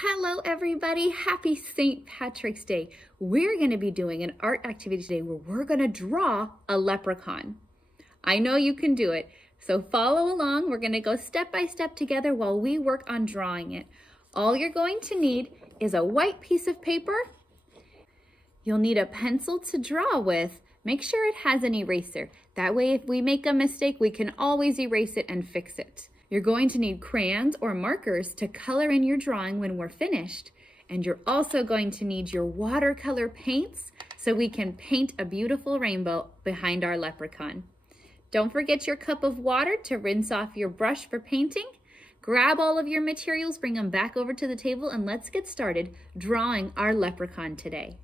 Hello everybody, happy St. Patrick's Day. We're going to be doing an art activity today where we're going to draw a leprechaun. I know you can do it, so follow along. We're going to go step by step together while we work on drawing it. All you're going to need is a white piece of paper. You'll need a pencil to draw with. Make sure it has an eraser. That way if we make a mistake, we can always erase it and fix it. You're going to need crayons or markers to color in your drawing when we're finished. And you're also going to need your watercolor paints so we can paint a beautiful rainbow behind our leprechaun. Don't forget your cup of water to rinse off your brush for painting. Grab all of your materials, bring them back over to the table, and let's get started drawing our leprechaun today.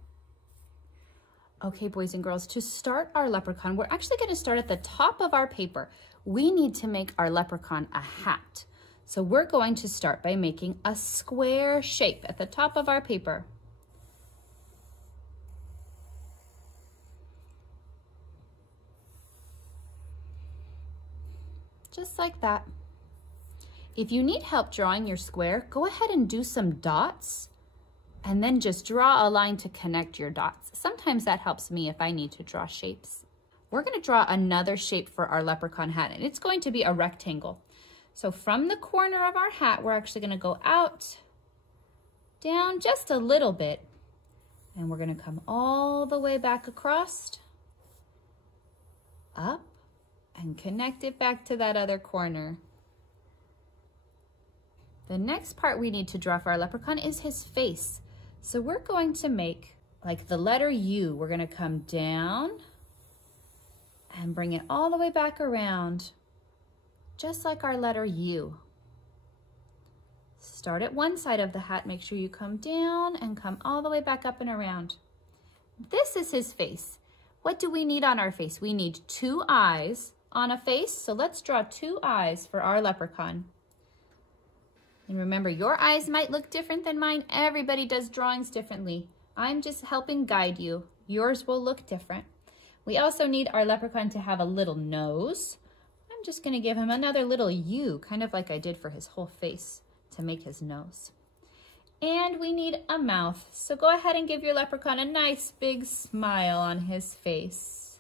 Okay, boys and girls, to start our leprechaun, we're actually going to start at the top of our paper. We need to make our leprechaun a hat. So we're going to start by making a square shape at the top of our paper. Just like that. If you need help drawing your square, go ahead and do some dots and then just draw a line to connect your dots. Sometimes that helps me if I need to draw shapes. We're going to draw another shape for our leprechaun hat, and it's going to be a rectangle. So from the corner of our hat, we're actually going to go out, down just a little bit, and we're going to come all the way back across, up, and connect it back to that other corner. The next part we need to draw for our leprechaun is his face. So we're going to make like the letter U. We're going to come down and bring it all the way back around, just like our letter U. Start at one side of the hat, make sure you come down and come all the way back up and around. This is his face. What do we need on our face? We need two eyes on a face, so let's draw two eyes for our leprechaun. And remember, your eyes might look different than mine. Everybody does drawings differently. I'm just helping guide you. Yours will look different. We also need our leprechaun to have a little nose. I'm just going to give him another little U, kind of like I did for his whole face to make his nose. And we need a mouth. So go ahead and give your leprechaun a nice big smile on his face.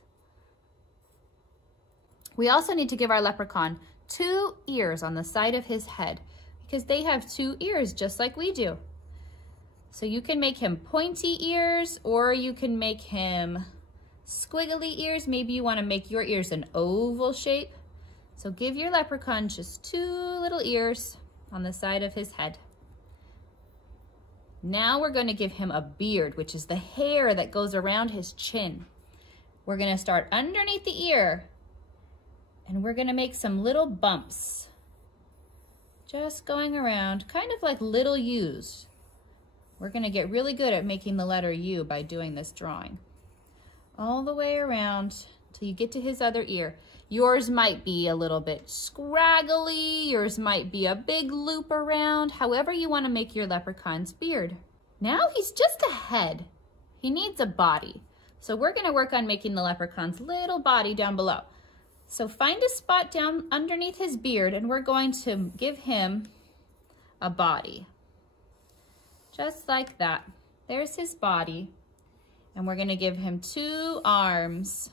We also need to give our leprechaun two ears on the side of his head because they have two ears just like we do. So you can make him pointy ears or you can make him squiggly ears. Maybe you want to make your ears an oval shape. So give your leprechaun just two little ears on the side of his head. Now we're going to give him a beard, which is the hair that goes around his chin. We're going to start underneath the ear and we're going to make some little bumps. Just going around, kind of like little U's. We're going to get really good at making the letter U by doing this drawing. All the way around till you get to his other ear. Yours might be a little bit scraggly, yours might be a big loop around, however you want to make your leprechaun's beard. Now he's just a head. He needs a body. So we're going to work on making the leprechaun's little body down below. So find a spot down underneath his beard and we're going to give him a body. Just like that. There's his body. And we're going to give him two arms.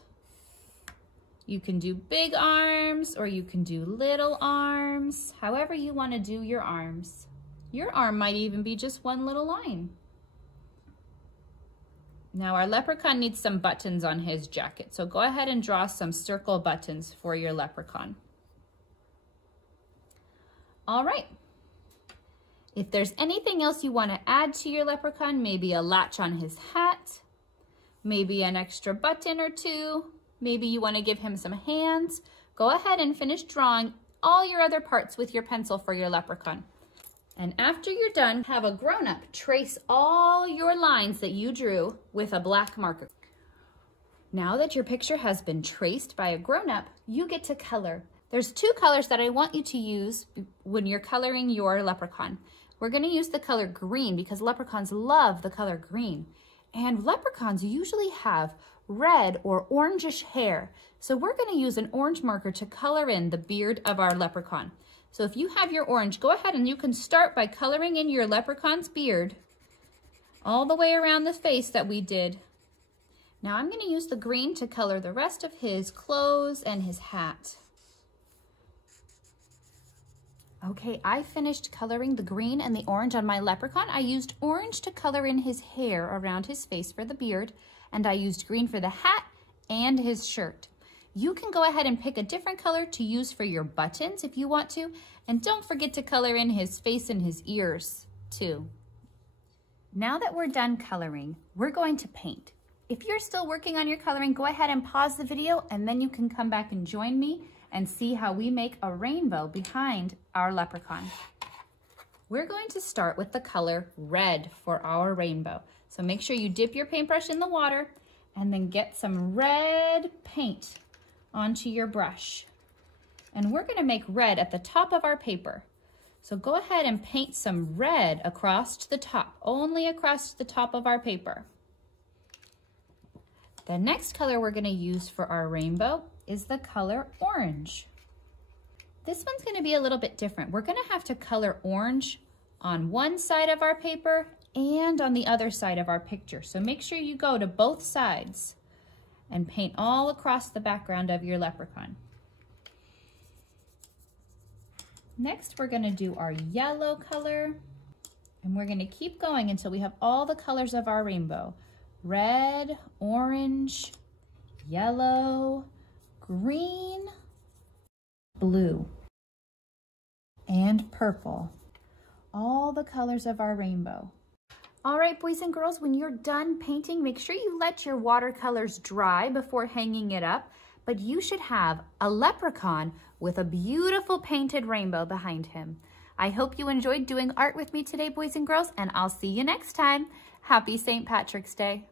You can do big arms or you can do little arms, however you want to do your arms. Your arm might even be just one little line. Now our leprechaun needs some buttons on his jacket, so go ahead and draw some circle buttons for your leprechaun. All right. If there's anything else you want to add to your leprechaun, maybe a latch on his hat, maybe an extra button or two. Maybe you want to give him some hands. Go ahead and finish drawing all your other parts with your pencil for your leprechaun. And after you're done, have a grown-up trace all your lines that you drew with a black marker. Now that your picture has been traced by a grown-up, you get to color. There's two colors that I want you to use when you're coloring your leprechaun. We're going to use the color green because leprechauns love the color green. And leprechauns usually have red or orangish hair. So we're going to use an orange marker to color in the beard of our leprechaun. So if you have your orange, go ahead and you can start by coloring in your leprechaun's beard all the way around the face that we did. Now I'm going to use the green to color the rest of his clothes and his hat. Okay, I finished coloring the green and the orange on my leprechaun. I used orange to color in his hair around his face for the beard, and I used green for the hat and his shirt. You can go ahead and pick a different color to use for your buttons if you want to, and don't forget to color in his face and his ears too. Now that we're done coloring, we're going to paint. If you're still working on your coloring, go ahead and pause the video and then you can come back and join me and see how we make a rainbow behind our leprechaun. We're going to start with the color red for our rainbow. So make sure you dip your paintbrush in the water and then get some red paint onto your brush. And we're gonna make red at the top of our paper. So go ahead and paint some red across the top, only across the top of our paper. The next color we're gonna use for our rainbow is the color orange. This one's gonna be a little bit different. We're gonna have to color orange on one side of our paper and on the other side of our picture. So make sure you go to both sides and paint all across the background of your leprechaun. Next, we're gonna do our yellow color, and we're gonna keep going until we have all the colors of our rainbow. Red, orange, yellow, green, blue, and purple. All the colors of our rainbow. All right, boys and girls, when you're done painting, make sure you let your watercolors dry before hanging it up, but you should have a leprechaun with a beautiful painted rainbow behind him. I hope you enjoyed doing art with me today, boys and girls, and I'll see you next time. Happy St. Patrick's Day.